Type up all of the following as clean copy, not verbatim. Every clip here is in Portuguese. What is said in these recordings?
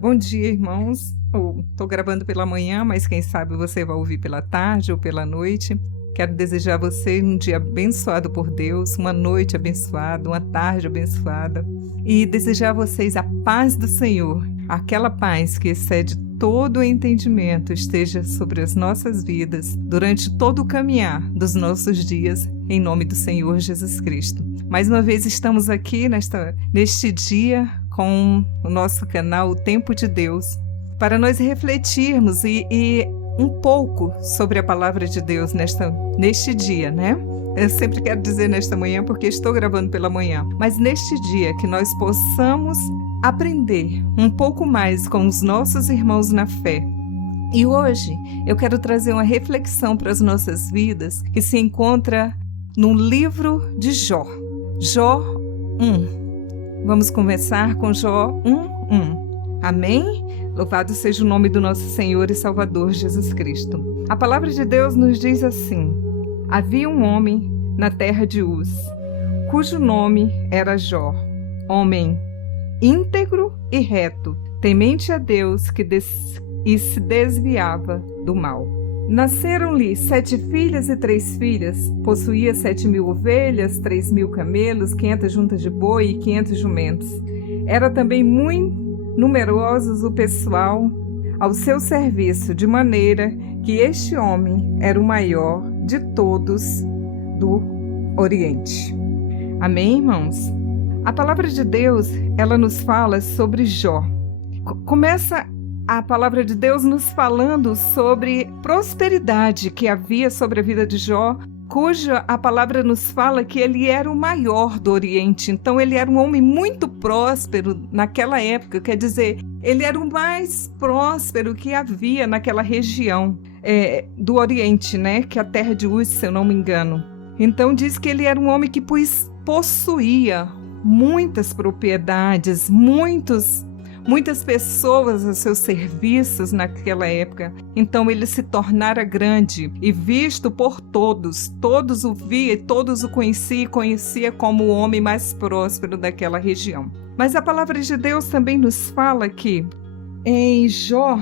Bom dia, irmãos. Estou gravando pela manhã, mas quem sabe você vai ouvir pela tarde ou pela noite. Quero desejar a você um dia abençoado por Deus, uma noite abençoada, uma tarde abençoada. E desejar a vocês a paz do Senhor, aquela paz que excede todo o entendimento, esteja sobre as nossas vidas durante todo o caminhar dos nossos dias, em nome do Senhor Jesus Cristo. Mais uma vez estamos aqui neste dia com o nosso canal O Tempo de Deus, para nós refletirmos e um pouco sobre a palavra de Deus neste dia, né? Eu sempre quero dizer nesta manhã porque estou gravando pela manhã, mas neste dia que nós possamos aprender um pouco mais com os nossos irmãos na fé. E hoje eu quero trazer uma reflexão para as nossas vidas que se encontra no livro de Jó. Jó 1. Vamos começar com Jó 1:1. Amém? Louvado seja o nome do nosso Senhor e Salvador Jesus Cristo. A palavra de Deus nos diz assim: havia um homem na terra de Uz, cujo nome era Jó, homem íntegro e reto, temente a Deus e se desviava do mal. Nasceram-lhe 7 filhas e 3 filhas. Possuía 7.000 ovelhas, 3.000 camelos, 500 juntas de boi e 500 jumentos. Era também muito numerosos o pessoal ao seu serviço, de maneira que este homem era o maior de todos do Oriente. Amém, irmãos? A palavra de Deus, ela nos fala sobre Jó. Começa a palavra de Deus nos falando sobre prosperidade que havia sobre a vida de Jó, cuja a palavra nos fala que ele era o maior do Oriente. Então ele era um homem muito próspero naquela época, quer dizer, ele era o mais próspero que havia naquela região do Oriente, né? Que é a terra de Uz, se eu não me engano. Então diz que ele era um homem que possuía muitas propriedades, muitas pessoas a seus serviços naquela época. Então ele se tornara grande e visto por todos. Todos o via e todos o conhecia e conhecia como o homem mais próspero daquela região. Mas a palavra de Deus também nos fala que em Jó,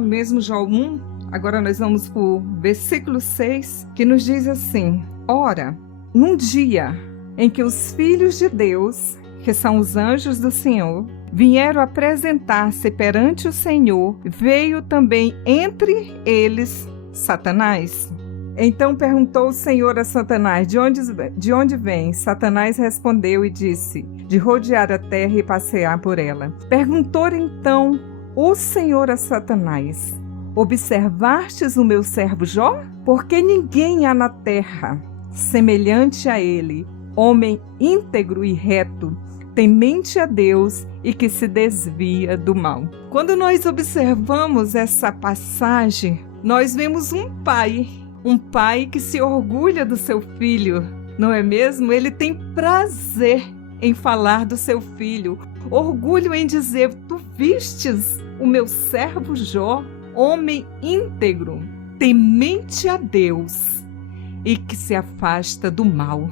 mesmo Jó 1, agora nós vamos para o versículo 6, que nos diz assim: ora, num dia em que os filhos de Deus, que são os anjos do Senhor, vieram apresentar-se perante o Senhor, veio também entre eles Satanás. Então perguntou o Senhor a Satanás: de onde vem? Satanás respondeu e disse: de rodear a terra e passear por ela. Perguntou então o Senhor a Satanás: observastes o meu servo Jó? Porque ninguém há na terra semelhante a ele, homem íntegro e reto, temente a Deus e que se desvia do mal. Quando nós observamos essa passagem, nós vemos um pai que se orgulha do seu filho, não é mesmo? Ele tem prazer em falar do seu filho, orgulho em dizer: tu vistes o meu servo Jó, homem íntegro, temente a Deus e que se afasta do mal.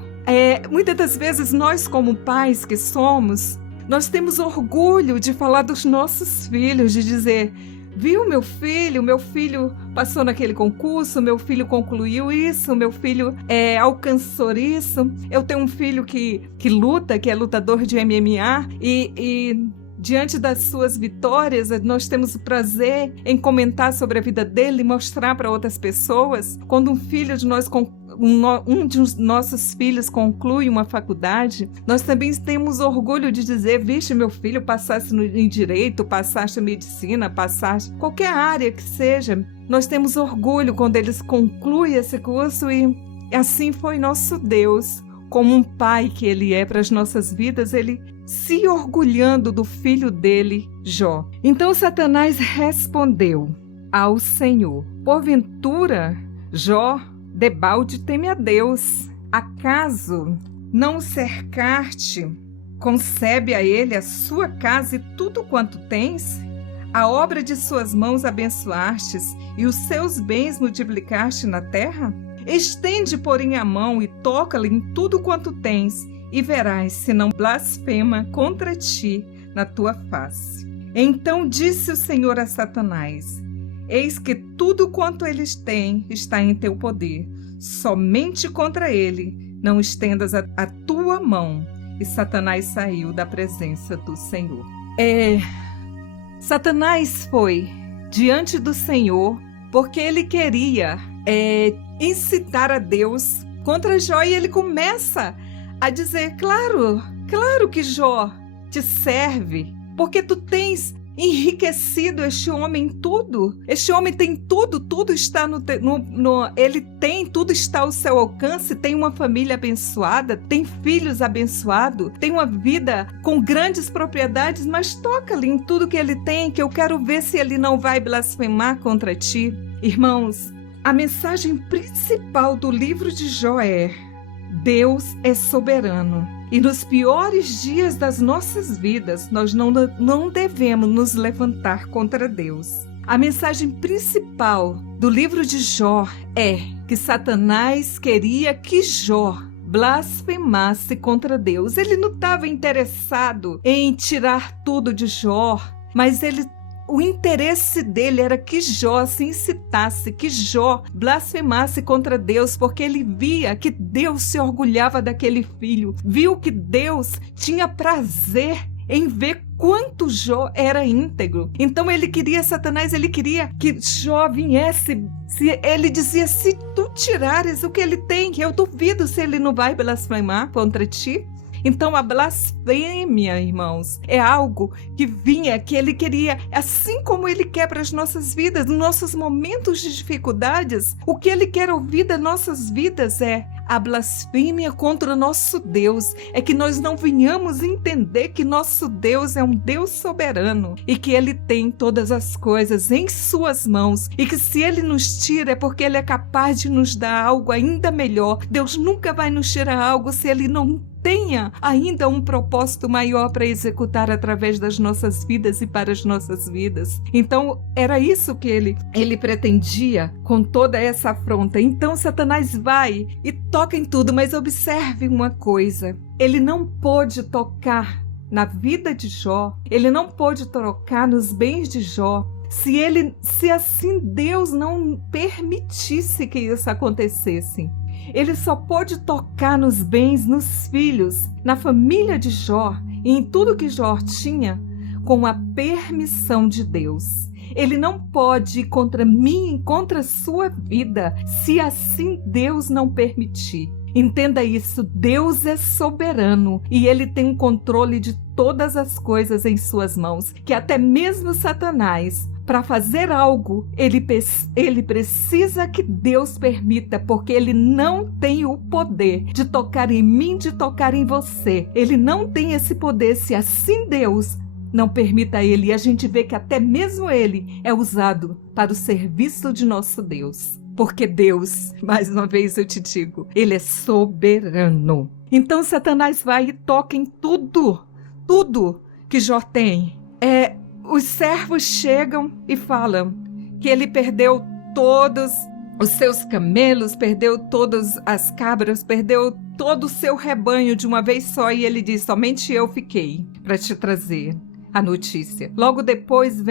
Muitas das vezes nós, como pais que somos, nós temos orgulho de falar dos nossos filhos, de dizer: viu meu filho passou naquele concurso, meu filho concluiu isso, meu filho alcançou isso. Eu tenho um filho que luta, que é lutador de MMA e diante das suas vitórias, nós temos o prazer em comentar sobre a vida dele e mostrar para outras pessoas. Quando um de nossos filhos conclui uma faculdade, nós também temos orgulho de dizer: viste meu filho, passaste em direito, passaste em medicina, passaste qualquer área que seja. Nós temos orgulho quando eles concluem esse curso, e assim foi nosso Deus, como um pai que ele é para as nossas vidas, ele se orgulhando do filho dele, Jó. Então Satanás respondeu ao Senhor: porventura, Jó, debalde teme a Deus. Acaso não o cercaste? Concebe a ele a sua casa e tudo quanto tens? A obra de suas mãos abençoastes e os seus bens multiplicaste na terra? Estende, porém, a mão e toca-lhe em tudo quanto tens, e verás se não blasfema contra ti na tua face. Então disse o Senhor a Satanás: eis que tudo quanto eles têm está em teu poder. Somente contra ele não estendas a tua mão. E Satanás saiu da presença do Senhor. Satanás foi diante do Senhor porque ele queria incitar a Deus contra Jó, e ele começa a dizer: claro que Jó te serve, porque tu tens enriquecido este homem em tudo. Este homem tem tudo está ele tem, tudo está ao seu alcance, tem uma família abençoada, tem filhos abençoados, tem uma vida com grandes propriedades, mas toca-lhe em tudo que ele tem, que eu quero ver se ele não vai blasfemar contra ti. Irmãos, a mensagem principal do livro de Jó é: Deus é soberano. E nos piores dias das nossas vidas, nós não devemos nos levantar contra Deus. A mensagem principal do livro de Jó é que Satanás queria que Jó blasfemasse contra Deus. Ele não estava interessado em tirar tudo de Jó, mas o interesse dele era que Jó se incitasse, que Jó blasfemasse contra Deus, porque ele via que Deus se orgulhava daquele filho, viu que Deus tinha prazer em ver quanto Jó era íntegro. Então Satanás queria que Jó viesse. Ele dizia: se tu tirares o que ele tem, eu duvido se ele não vai blasfemar contra ti. Então a blasfêmia, irmãos, é algo que ele queria, assim como ele quer para as nossas vidas, nos nossos momentos de dificuldades. O que ele quer ouvir das nossas vidas é a blasfêmia contra o nosso Deus, é que nós não venhamos entender que nosso Deus é um Deus soberano e que ele tem todas as coisas em suas mãos, e que se ele nos tira é porque ele é capaz de nos dar algo ainda melhor. Deus nunca vai nos tirar algo se ele não tenha ainda um propósito maior para executar através das nossas vidas e para as nossas vidas. Então era isso que ele pretendia com toda essa afronta. Então Satanás vai e toca em tudo, mas observe uma coisa: ele não pôde tocar na vida de Jó, ele não pôde tocar nos bens de Jó, se assim Deus não permitisse que isso acontecesse. Ele só pôde tocar nos bens, nos filhos, na família de Jó e em tudo que Jó tinha com a permissão de Deus. Ele não pode ir contra mim e contra a sua vida se assim Deus não permitir. Entenda isso: Deus é soberano e ele tem um controle de todas as coisas em suas mãos, que até mesmo Satanás, para fazer algo, ele precisa que Deus permita, porque ele não tem o poder de tocar em mim, de tocar em você. Ele não tem esse poder se assim Deus não permita ele. E a gente vê que até mesmo ele é usado para o serviço de nosso Deus. Porque Deus, mais uma vez eu te digo, ele é soberano. Então Satanás vai e toca em tudo que Jó tem. Os servos chegam e falam que ele perdeu todos os seus camelos, perdeu todas as cabras, perdeu todo o seu rebanho de uma vez só, e ele diz: somente eu fiquei para te trazer a notícia. Logo depois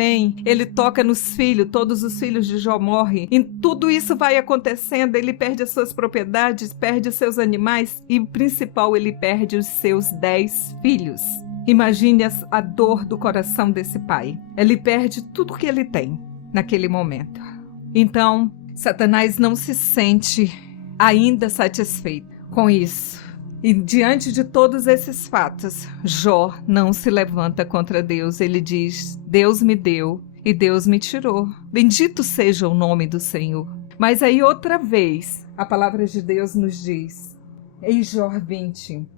ele toca nos filhos, todos os filhos de Jó morrem, e tudo isso vai acontecendo. Ele perde as suas propriedades, perde os seus animais e, o principal, ele perde os seus 10 filhos. Imagine a dor do coração desse pai. Ele perde tudo que ele tem naquele momento. Então, Satanás não se sente ainda satisfeito com isso. E diante de todos esses fatos, Jó não se levanta contra Deus. Ele diz: Deus me deu e Deus me tirou. Bendito seja o nome do Senhor. Mas aí outra vez, a palavra de Deus nos diz, em Jó 20,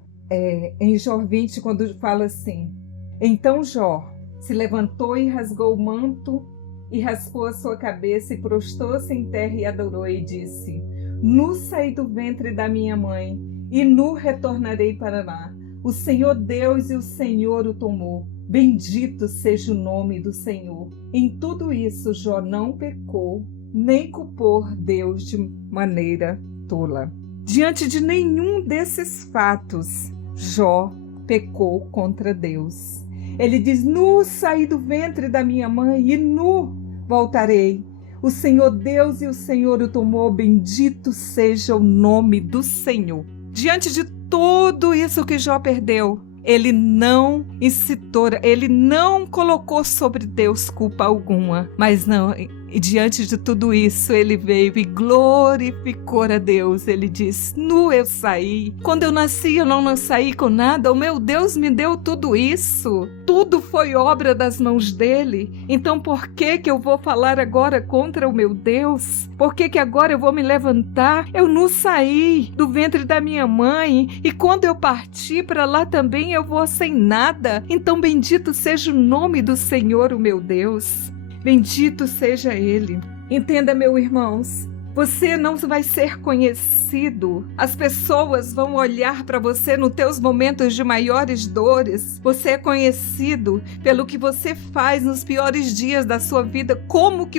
quando fala assim: então Jó se levantou e rasgou o manto e raspou a sua cabeça e prostou-se em terra e adorou e disse: nu saí do ventre da minha mãe e nu retornarei para lá. O Senhor Deus e o Senhor o tomou. Bendito seja o nome do Senhor. Em tudo isso Jó não pecou, nem culpou Deus de maneira tola. Diante de nenhum desses fatos, Jó pecou contra Deus. Ele diz: nu saí do ventre da minha mãe e nu voltarei. O Senhor Deus e o Senhor o tomou, bendito seja o nome do Senhor. Diante de tudo isso que Jó perdeu, ele não incitou, ele não colocou sobre Deus culpa alguma, mas não, e diante de tudo isso, ele veio e glorificou a Deus. Ele diz: nu eu saí. Quando eu nasci, eu não saí com nada. O meu Deus me deu tudo isso. Tudo foi obra das mãos dele. Então por que eu vou falar agora contra o meu Deus? Por que agora eu vou me levantar? Eu não saí do ventre da minha mãe, e quando eu partir para lá também eu vou sem nada. Então bendito seja o nome do Senhor, o meu Deus. Bendito seja Ele. Entenda, meus irmãos, você não vai ser conhecido. As pessoas vão olhar para você nos teus momentos de maiores dores. Você é conhecido pelo que você faz nos piores dias da sua vida, como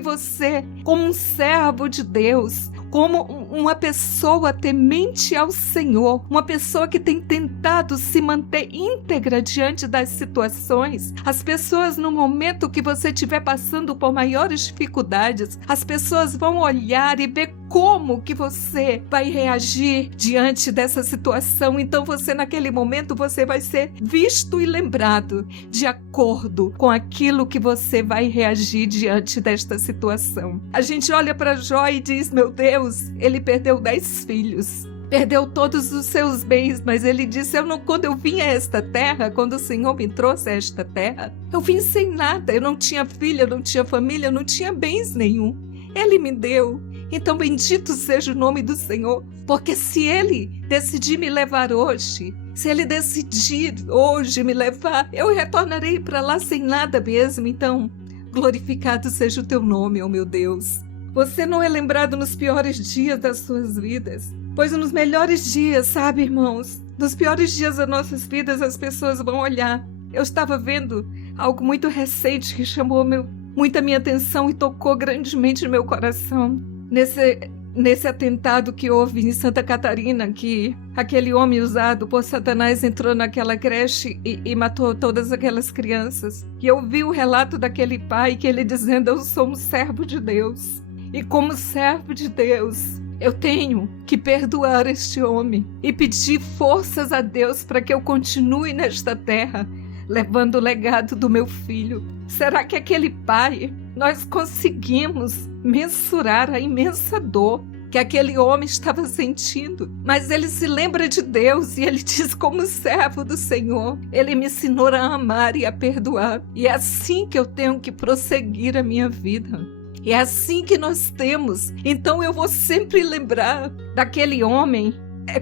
um servo de Deus, como uma pessoa temente ao Senhor, uma pessoa que tem tentado se manter íntegra diante das situações. As pessoas, no momento que você estiver passando por maiores dificuldades, as pessoas vão olhar e ver como que você vai reagir diante dessa situação. Então você, naquele momento, você vai ser visto e lembrado de acordo com aquilo que você vai reagir diante desta situação. A gente olha para Jó e diz: meu Deus, ele perdeu 10 filhos. Perdeu todos os seus bens, mas ele disse: quando eu vim a esta terra, quando o Senhor me trouxe a esta terra, eu vim sem nada. Eu não tinha filha, não tinha família, não tinha bens nenhum. Ele me deu. Então bendito seja o nome do Senhor, porque se Ele decidir me levar hoje, se Ele decidir hoje me levar, eu retornarei para lá sem nada mesmo. Então, glorificado seja o teu nome, ó meu Deus. Você não é lembrado nos piores dias das suas vidas, pois nos melhores dias, sabe, irmãos, nos piores dias das nossas vidas, as pessoas vão olhar. Eu estava vendo algo muito recente que chamou muita minha atenção e tocou grandemente no meu coração. Nesse atentado que houve em Santa Catarina, que aquele homem usado por Satanás entrou naquela creche e matou todas aquelas crianças. E eu vi o relato daquele pai, que ele dizendo: eu sou um servo de Deus. E como servo de Deus, eu tenho que perdoar este homem e pedir forças a Deus para que eu continue nesta terra, levando o legado do meu filho. Será que aquele pai, nós conseguimos mensurar a imensa dor que aquele homem estava sentindo? Mas ele se lembra de Deus e ele diz: como servo do Senhor, ele me ensinou a amar e a perdoar. E é assim que eu tenho que prosseguir a minha vida. É assim que nós temos. Então eu vou sempre lembrar daquele homem,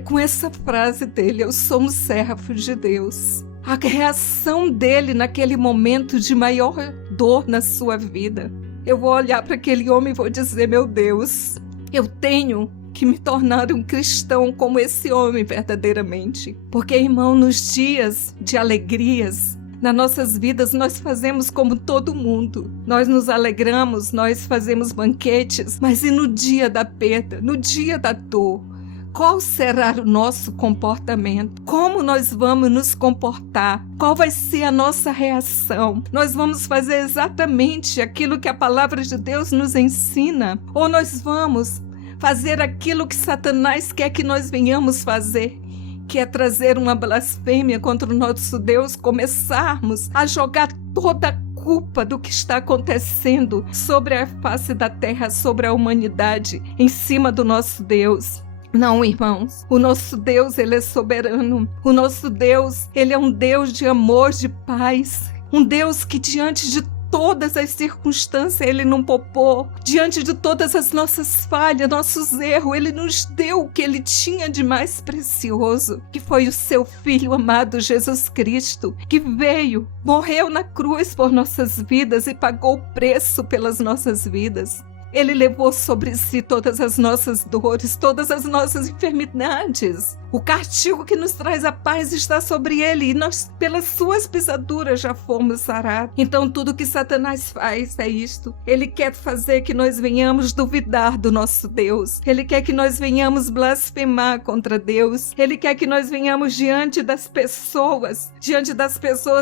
com essa frase dele: eu sou um servo de Deus. A reação dele naquele momento de maior dor na sua vida. Eu vou olhar para aquele homem e vou dizer: meu Deus, eu tenho que me tornar um cristão como esse homem verdadeiramente. Porque, irmão, nos dias de alegrias, nas nossas vidas, nós fazemos como todo mundo. Nós nos alegramos, nós fazemos banquetes, mas e no dia da perda, no dia da dor? Qual será o nosso comportamento? Como nós vamos nos comportar? Qual vai ser a nossa reação? Nós vamos fazer exatamente aquilo que a palavra de Deus nos ensina? Ou nós vamos fazer aquilo que Satanás quer que nós venhamos fazer, que é trazer uma blasfêmia contra o nosso Deus, começarmos a jogar toda a culpa do que está acontecendo sobre a face da terra, sobre a humanidade, em cima do nosso Deus? Não, irmãos, o nosso Deus, Ele é soberano. O nosso Deus, Ele é um Deus de amor, de paz. Um Deus que diante de todas as circunstâncias Ele não poupou. Diante de todas as nossas falhas, nossos erros, Ele nos deu o que Ele tinha de mais precioso, que foi o seu Filho amado Jesus Cristo, que veio, morreu na cruz por nossas vidas e pagou o preço pelas nossas vidas. Ele levou sobre si todas as nossas dores, todas as nossas enfermidades. O castigo que nos traz a paz está sobre ele, e nós, pelas suas pisaduras, já fomos sarados. Então, tudo que Satanás faz é isto. Ele quer fazer que nós venhamos duvidar do nosso Deus. Ele quer que nós venhamos blasfemar contra Deus. Ele quer que nós venhamos diante das pessoas,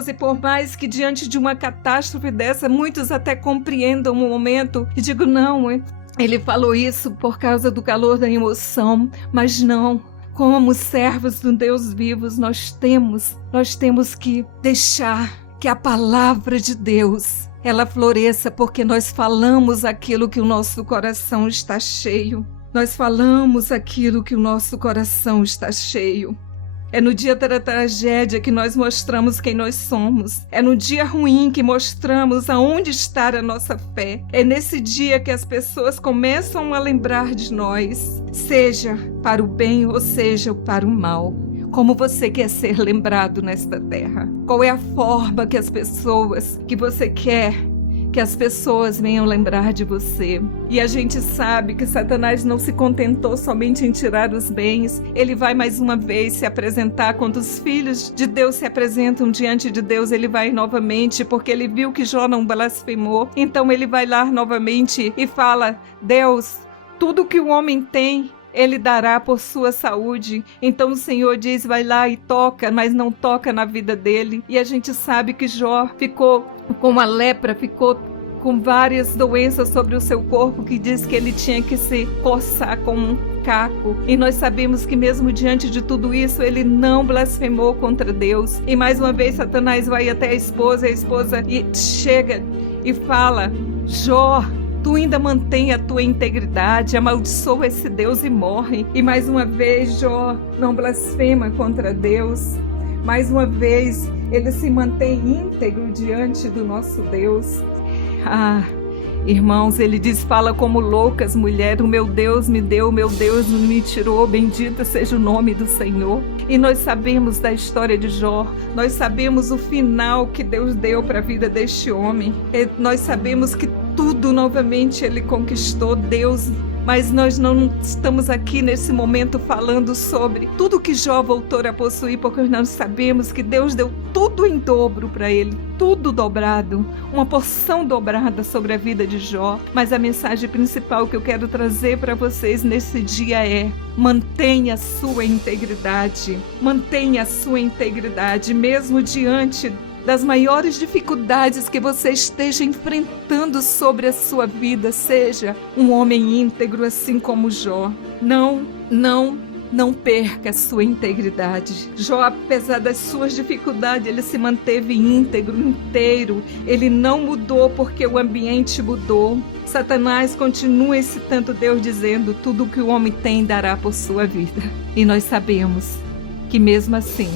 e por mais que diante de uma catástrofe dessa, muitos até compreendam o momento e digo, não, ele falou isso por causa do calor da emoção, mas não. Como servos do Deus vivos, nós temos que deixar que a palavra de Deus, ela floresça, porque nós falamos aquilo que o nosso coração está cheio. Nós falamos aquilo que o nosso coração está cheio. É no dia da tragédia que nós mostramos quem nós somos. É no dia ruim que mostramos aonde está a nossa fé. É nesse dia que as pessoas começam a lembrar de nós, seja para o bem ou seja para o mal. Como você quer ser lembrado nesta terra? Qual é a forma que você quer que as pessoas venham lembrar de você? E a gente sabe que Satanás não se contentou somente em tirar os bens. Ele vai mais uma vez se apresentar. Quando os filhos de Deus se apresentam diante de Deus, ele vai novamente, porque ele viu que Jó não blasfemou. Então ele vai lá novamente e fala, Deus, tudo que o homem tem, ele dará por sua saúde. Então o Senhor diz, vai lá e toca, mas não toca na vida dele. E a gente sabe que Jó ficou com a lepra, ficou com várias doenças sobre o seu corpo, que diz que ele tinha que se coçar com um caco. E nós sabemos que mesmo diante de tudo isso, ele não blasfemou contra Deus. E mais uma vez Satanás vai até a esposa e chega e fala, Jó, tu ainda mantém a tua integridade, amaldiçoa esse Deus e morre. E mais uma vez Jó não blasfema contra Deus. Mais uma vez ele se mantém íntegro diante do nosso Deus. Irmãos, ele diz, fala como loucas, mulher, o meu Deus me deu, o meu Deus me tirou, bendito seja o nome do Senhor. E nós sabemos da história de Jó, nós sabemos o final que Deus deu para a vida deste homem. Nós sabemos que tudo novamente ele conquistou, Deus, mas nós não estamos aqui nesse momento falando sobre tudo que Jó voltou a possuir, porque nós sabemos que Deus deu tudo em dobro para ele, tudo dobrado, uma porção dobrada sobre a vida de Jó. Mas a mensagem principal que eu quero trazer para vocês nesse dia é: mantenha a sua integridade, mesmo diante das maiores dificuldades que você esteja enfrentando sobre a sua vida. Seja um homem íntegro assim como Jó. Não perca a sua integridade. Jó, apesar das suas dificuldades, ele se manteve íntegro, inteiro. Ele não mudou porque o ambiente mudou. Satanás continua excitando Deus, dizendo, tudo o que o homem tem dará por sua vida. E nós sabemos que mesmo assim,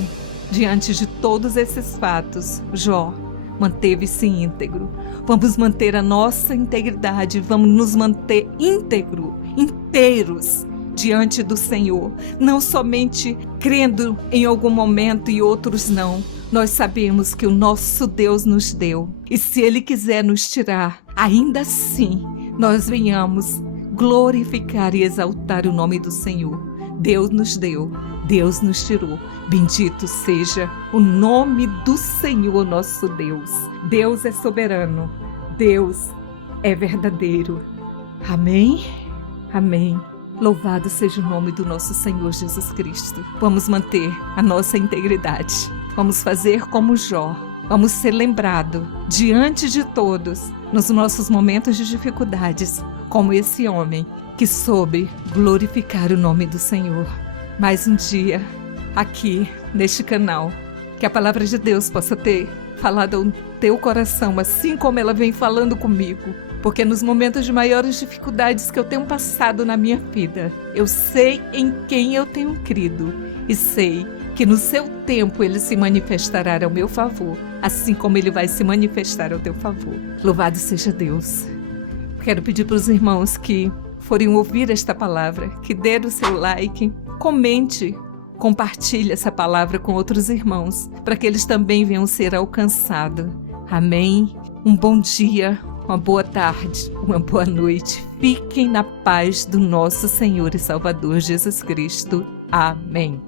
diante de todos esses fatos, Jó manteve-se íntegro. Vamos manter a nossa integridade, vamos nos manter inteiros diante do Senhor, não somente crendo em algum momento e outros não. Nós sabemos que o nosso Deus nos deu, e se Ele quiser nos tirar, ainda assim nós venhamos glorificar e exaltar o nome do Senhor. Deus nos deu, Deus nos tirou. Bendito seja o nome do Senhor nosso Deus. Deus é soberano, Deus é verdadeiro. Amém? Amém. Louvado seja o nome do nosso Senhor Jesus Cristo. Vamos manter a nossa integridade. Vamos fazer como Jó. Vamos ser lembrados diante de todos, nos nossos momentos de dificuldades, como esse homem que soube glorificar o nome do Senhor. Mais um dia, aqui neste canal, que a palavra de Deus possa ter falado ao teu coração, assim como ela vem falando comigo. Porque nos momentos de maiores dificuldades que eu tenho passado na minha vida, eu sei em quem eu tenho crido e sei que no seu tempo Ele se manifestará ao meu favor, assim como Ele vai se manifestar ao teu favor. Louvado seja Deus. Quero pedir para os irmãos que forem ouvir esta palavra, que dê o seu like, comente, compartilhe essa palavra com outros irmãos, para que eles também venham ser alcançados. Amém? Um bom dia, uma boa tarde, uma boa noite. Fiquem na paz do nosso Senhor e Salvador Jesus Cristo. Amém.